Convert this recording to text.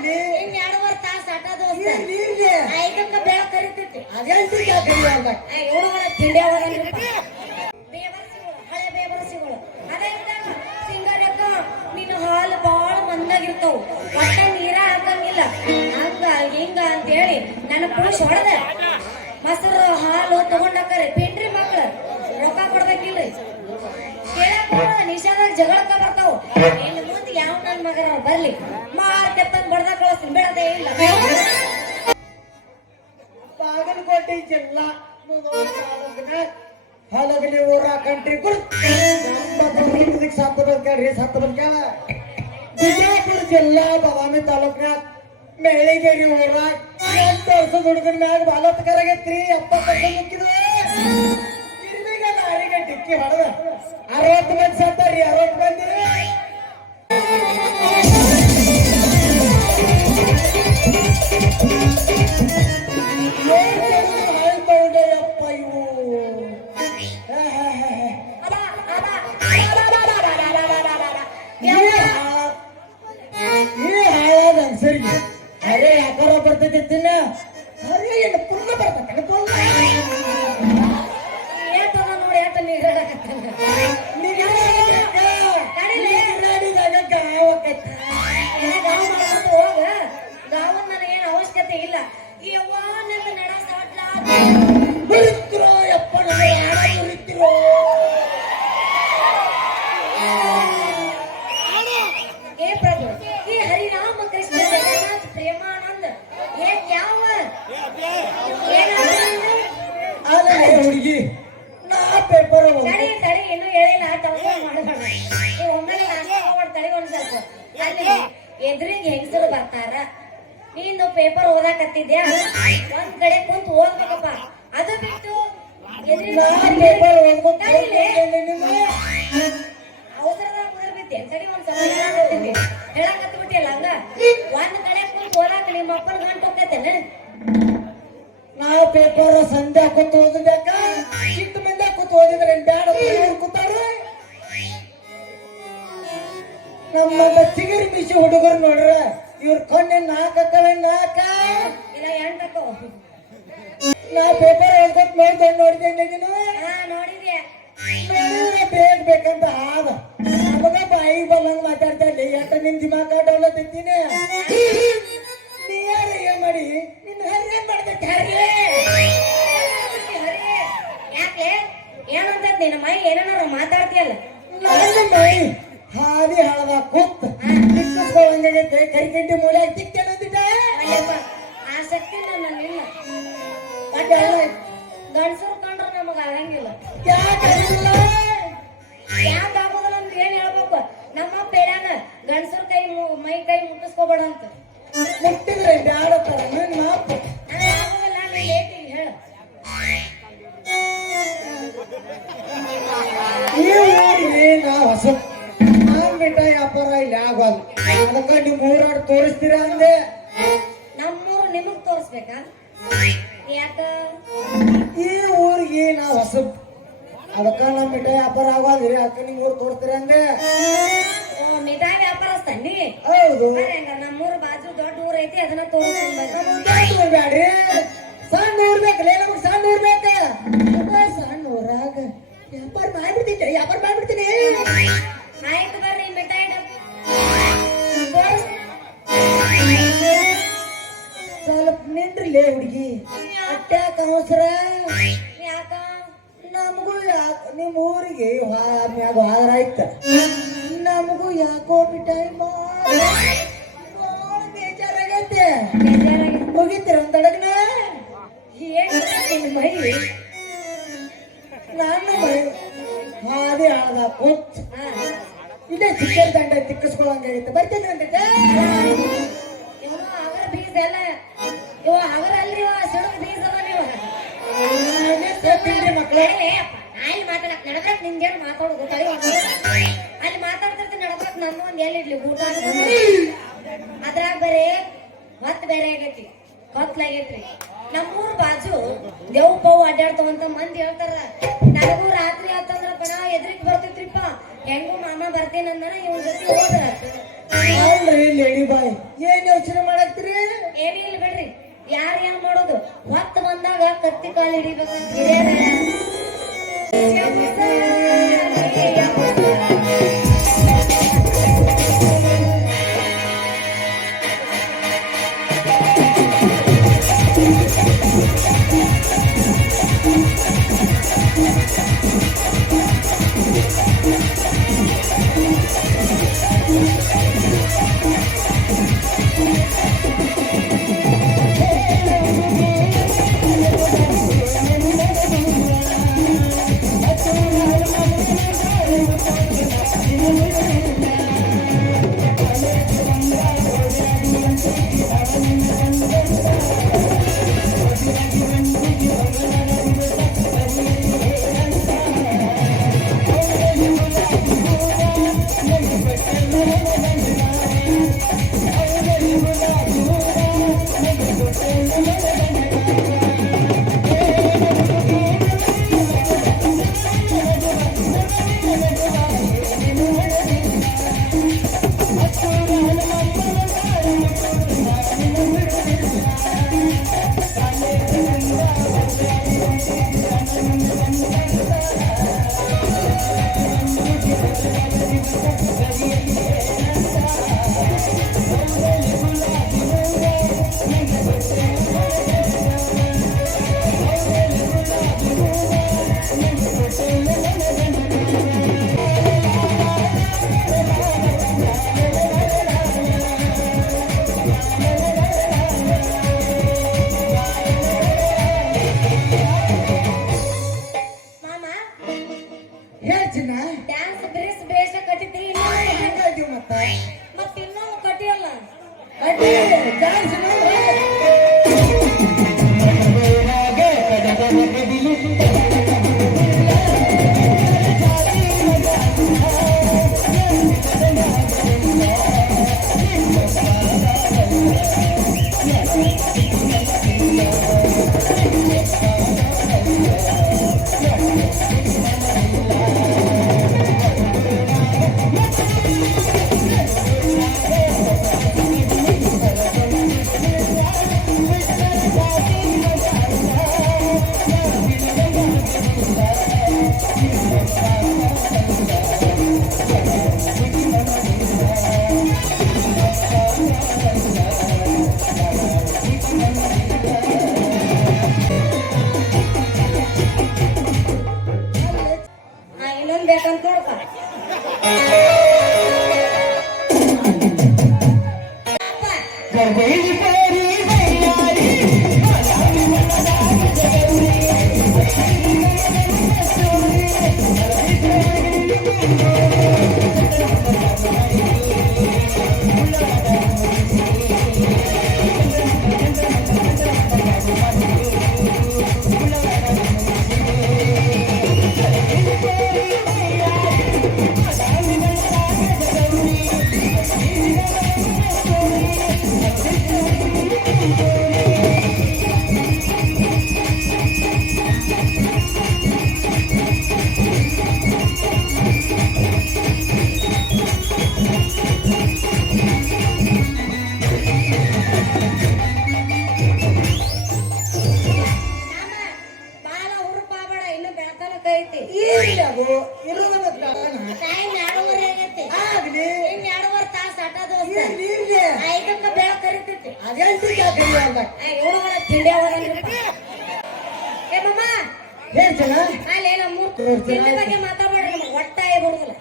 ಇನ್ 2 ತಾಸ ಆಟ ದೋಸ್ತ ಐದಕ್ಕ ಬೇಗ ಕರಿತೈತಿ ಹುಡುಗರ ತಿಂಡಿ ಬೇವರ್ಸಿಗಳು ಹಳೆ ಬೇವರ್ಸಿಗಳು ಅದೇ ಸಿಂಗರ್ ಅಕ್ಕ ನಿನ್ನ ಹಾಲು ಬಾಳ ಮಂದಾಗಿರ್ತಾವ ಒಟ್ಟ ನೀರ ಹಾಕಂಗಿಲ್ಲ ಹಂಗ ಹಿಂಗ ಅಂತ ಹೇಳಿ ನನ್ನ ಪುರುಷ ಹೊಡೆದ ಮೊಸರು ಹಾಲು ತಗೊಂಡಕ್ಕರೆ ಪೇಂಡ್ರಿ ಮಕ್ಳು ರೊಕ್ಕ ಕೊಡ್ಬೇಕಿಲ್ಲ ನಿಷಾದಾಗ ಜಗಳಕ್ಕ ಬರ್ತಾವ ಇನ್ನು ಮುಂದೆ ಯಾವ ನನ್ ಮಗರ ಬರ್ಲಿ ಮಾರ್ಕೆತ್ತಂಗ್ ಬಡ್ದ ಕಳಿಸ್ತೀನಿ ಬೇಡದೇ ಇಲ್ಲ ಬಾಗಲಕೋಟೆ ಜಿಲ್ಲಾ ಹಲಗಲಿ ಊರ ಕಂಟ್ರಿ ಬಿಜಾಪುರ ಜಿಲ್ಲಾ ಬಾದಾಮಿ ತಾಲೂಕ್ನಾಗ ಮೆಳಿಗೇರಿ ಊರಾಗ 8 ವರ್ಷದ ಹುಡುಗನ ಮ್ಯಾಗ ಬಾಲತ್ಕರಾಗೈತ್ರಿ 70 ವರ್ಷ ಮುಕ್ಕಿದ್ವಿ ಲಾರಿಗೆ ಡಿಕ್ಕಿ ಹೊಡೆದ 60 ಮಂದಿ ಸತ್ತಾರಿ 60 ಮಂದಿ ಅಪ್ಪ ಇವು ಸರಿ ಅರೆ ವ್ಯಾಪಾರ ಬರ್ತೈತಿ ತಿನ್ನ ಅರೆ ಏನು ಪುಲ್ಲ ಬರ್ತೈತೆ ಪುಲ್ಲ ಗಾವನ್ ನನಗೇನು ಅವಶ್ಯಕತೆ ಇಲ್ಲ ಈ ವಾಹನದ ನಡ ಬಿಡ್ತಿರೋ ಯಪ್ಪ ಬಿಡ್ತಿರೋ ಏ ಪ್ರಭು ಈ ಹರಿರಾಮ ಕೃಷ್ಣ ಜಗನ್ನಾಥ ಪ್ರೇಮಾನಂದ ಯಾವ ಹುಡುಗಿ ನಾ ಪೇಪರ್ ತಡಿ ಇನ್ನೂ ಹೇಳಿಲ್ಲ ಮಾಡೋಣ ಒಮ್ಮೆಲೆ ತಡಿ ಒಂದ್ ಸ್ವಲ್ಪ ಅಲ್ಲಿ ಎದುರಿಗೆ ಹೆಂಗಸರು ಬರ್ತಾರ ನೀನು ಪೇಪರ್ ಓದಾಕತ್ತಿದ್ಯಾ ಒಂದ್ ಕಡೆ ಕುಂತು ಓದ್ಬೇಕಪ್ಪ ಅದು ಬಿಟ್ಟು ಅವಸರದಾಗ ಮುಗಿರ್ಬಿಟ್ಟೆ ತಡಿ ಒಂದ್ ಸಲ ಹೇಳಕತ್ಬಿಟ್ಟಿಲ್ಲ ಹಂಗ ಒಂದ್ ಕಡೆ ಕುಂತು ಓದಾಕ ನಿಮ್ಮ ಅಪ್ಪನ ಗಂಟು ಹೋಗ್ತೇನೆ ನಾ ಪೇಪರ್ ಸಂಧ್ಯಾ ಕೂತು ಓದಬೇಕ ಇಟ್ಟು ಮಂದಿ ಕೂತು ಓದಿದ್ರೆ ಬ್ಯಾಡ ಕೂತಾರ ನಮ್ಮ ಚಿಗರಿ ಮಿಶಿ ಹುಡುಗರು ನೋಡ್ರ ಇವ್ರ ಕಣ್ಣೆ ನಾಕ ಇಲ್ಲ 8 ನಾ ಪೇಪರ್ ಓದ್ಕೊತ್ ನೋಡಿದ್ದೆ ನೋಡಿದ್ಯಾ ಬೇಕಂತ ಆದ ನಮಗ ಬಾಯಿಗೆ ಬಂದಂಗ ಮಾತಾಡ್ತಾ ಇಲ್ಲ ಯಾಕ ನಿನ್ ದಿಮಾಕ ಡೌಲತ್ತೀನಿ ನೀ ಯಾರು ಏನ್ ಮಾಡಿ ನಿನ್ನ ಹರಿ ಏನ್ ಮಾಡ್ತೈತಿ ಯಾಕೆ ಏನಂತ ನಿನ್ನ ಮೈ ಏನಾರ ಮಾತಾಡ್ತೀಯಲ್ಲ ನನ್ನ ಮೈ ಹಾದಿ ಹಳದ ಕೂತ್ ಹಂಗಾಗೈತೆ ಕರಿಕಂಡಿ ಮೂಲೆ ತಿಕ್ಕೇನಂದಿಟ್ಟ ಆ ಶಕ್ತಿ ನನ್ನಿಲ್ಲ ಗಂಡಸರು ಕಂಡ್ರೆ ನಮಗ ಆಗಂಗಿಲ್ಲ ಯಾಕೆ ಆಗೋದಿಲ್ಲ ಅಂತ ಏನ್ ಹೇಳ್ಬೇಕು ನಮ್ಮಪ್ಪ ಹೇಳ್ಯಾನ ಗಂಡಸರ ಮೈ ಕೈ ಮುಟ್ಟಿಸ್ಕೋಬೇಡ ಅಂತ ಮುಟ್ಟಿದ್ರೆ ಬ್ಯಾಡತ್ತಾರ ನನ್ನ ಮಾತು ಆಗೋದಿಲ್ಲ ನೀ ಲೇಟಿಗೆ ಹೇಳ ನಾ ಹೊಸ ಮಿಠಾಯಿ ವ್ಯಾಪಾರ ಇಲ್ಲಿ ಆಗೋದು ಅದಕ್ಕ ನೀವು ಊರಾಡ್ ತೋರಿಸ್ತೀರ ಅಂದೆ ನಮ್ಮೂರು ನಿಮಗ್ ತೋರಿಸ್ಬೇಕಾ ಯಾಕ ಈ ಊರಿಗೆ ನಾ ಹೊಸ ಅದಕ್ಕ ನಮ್ ಮಿಠಾಯಿ ವ್ಯಾಪಾರ ಆಗೋದ್ರಿ ಅಕ್ಕ ನಿಮ್ ಊರ್ ತೋರಿಸ್ತೀರ ಅಂದೆ ಮಿಠಾಯಿ ವ್ಯಾಪಾರಸ್ತಾನಿ ಹೌದು ನಮ್ಮೂರು ಬಾಜು ದೊಡ್ಡ ಊರ್ ಐತಿ ಅದನ್ನ ತೋರಿಸ್ತೀನಿ ಬ್ಯಾಡ್ರಿ ಸಣ್ಣ ಊರ್ ಬೇಕಲ್ಲ ನಮಗ್ ಸಣ್ಣ ಊರ್ ಬೇಕ ಸಣ್ಣ ಊರಾಗ ವ್ಯಾಪಾರ ಮಾಡ್ಬಿಡ್ತೀನಿ ಆಯ್ತು ಬರ್ರಿ ಮಿಠಾಯಿ ಸ್ವಲ್ಪ ನಿಂದ್ರಲೇ ಹುಡುಗಿ ಅಟ್ಯಾಕ ಅವಸರ ಯಾಕ ನಮಗೂ ಯಾಕ ನಿಮ್ ಊರಿಗೆ ಮ್ಯಾಗ ಹಾರ ಆಯ್ತ ನಮಗೂ ಯಾಕೋ ಮಿಠಾಯಿ ಬಾಳ ಬೇಜಾರಾಗೈತೆ ಹೋಗಿತ್ತೀರ ಒಂದಡಗ್ನ ಏನ್ ಮೈ ನನ್ನ ಮೈ ಹಾದಿ ಹಾಳದ ಕೂತ್ ಇದೇ ಚಿಕ್ಕ ದಂಡ ತಿಕ್ಕಿಸ್ಕೊಳಂಗಾಗೈತೆ ಬರ್ತೇನೆ ಅಂತೈತೆ ಇವನು ಅವರ ಬೀಜ ಎಲ್ಲ ಅವರ ಅಲ್ರಿ ಸಿಡುಗ ಬೀಜ ಅದ ನೀವು ಮಕ್ಕಳೇ ಅಲ್ಲಿ ಮಾತಾಡಕ್ ನಡದ್ರಕ್ ನಿಂಗೇನು ಮಾತಾಡೋದು ಅಲ್ಲಿ ಮಾತಾಡ್ತಿರ್ತೀನಿ ನಡದ್ರಕ್ ನನ್ನ ಒಂದ್ ಎಲ್ಲಿಡ್ಲಿ ಊಟ ಅದ್ರಾಗ ಬೇರೆ ಮತ್ ಬೇರೆ ಆಗೈತಿ ಕತ್ಲಾಗೈತ್ರಿ ನಮ್ಮೂರ್ ಬಾಜು ದೇವ್ ಪಾವು ಅಡ್ಡಾಡ್ತಾವಂತ ಮಂದಿ ಹೇಳ್ತಾರ ನನಗೂ ರಾತ್ರಿ ಆತಂದ್ರ ಪಣ ಎದ್ರಿಕ್ ಬರ್ತೈತ್ರಿಪ್ಪ ಹೆಂಗೂ ಮಾಮ ಬರ್ತೀನಿ ಅಂದನ ಇವನ್ ಜೊತೆ ಹೋದ್ರ ಅಲ್ರಿ ಲೇಡಿ ಬಾಯ್ ಏನ್ ಯೋಚನೆ ಮಾಡಕ್ತೀರಿ? ಏನಿಲ್ಲ ಬಿಡ್ರಿ, ಯಾರು ಏನ್ ಮಾಡೋದು, ಹೊತ್ತು ಬಂದಾಗ ಕತ್ತಿ ಕಾಲು ಹಿಡಿಬೇಕಂತ ಹಿರಿಯರ ಮಾಮ ಹೇಳ್ತೀನ ಡ್ಯಾನ್ಸ್ ಬ್ರೇಸ್ ಬೇಷ ಕಟ್ಟಿದ್ರಿ, ಹೆಂಗಾಯ್ತು ಮತ್ತೆ ಮತ್ ಇನ್ನೂ ಕಟ್ಟಿಯಲ್ಲ. ಅಡ್ಡಿ ಡ್ಯಾನ್ಸ್ ನೋಡ್ರಿ. ಇನ್ನೊಂದ್ ಬೇಕಂತ ನೋಡ್ಕ. ಬಾಳ ಹುರುಪಾಬೇಡ, ಇನ್ನು ಬೆಳತನಕ ಐತಿ. ಈಗಲೂ ಇರೋದು ಮತ್ತೆ ಟೈಮ್ 2:30 ಆಗೈತಿ. ಆಗ್ಲಿ ಇನ್ 2:30 ತಾಸು ಆಟ ದೋಸ್ತ. ಇರ್ಲಿ ಇರ್ಲಿ. 5ಕ್ಕ ಬೆಳ ಕರಿತೈತಿ. ಅದೆಂತ ಕೈಯಲ್ಲ ಹುಡುಗರ ತಿಂಡಿ ಅವರನ್ರಿಪ್ಪ. ಏ ಮಮ್ಮ, ಹೇಳ್ತೀನ ಅಲ್ಲಿ ನಮ್ಮ ತಿಂಡಿ ಬಗ್ಗೆ ಮಾತಾಡ್ಬೇಡ್ರಿ, ನಮ್ಗೆ ಒಟ್ಟಾಗಿ ಬರುದಿಲ್ಲ.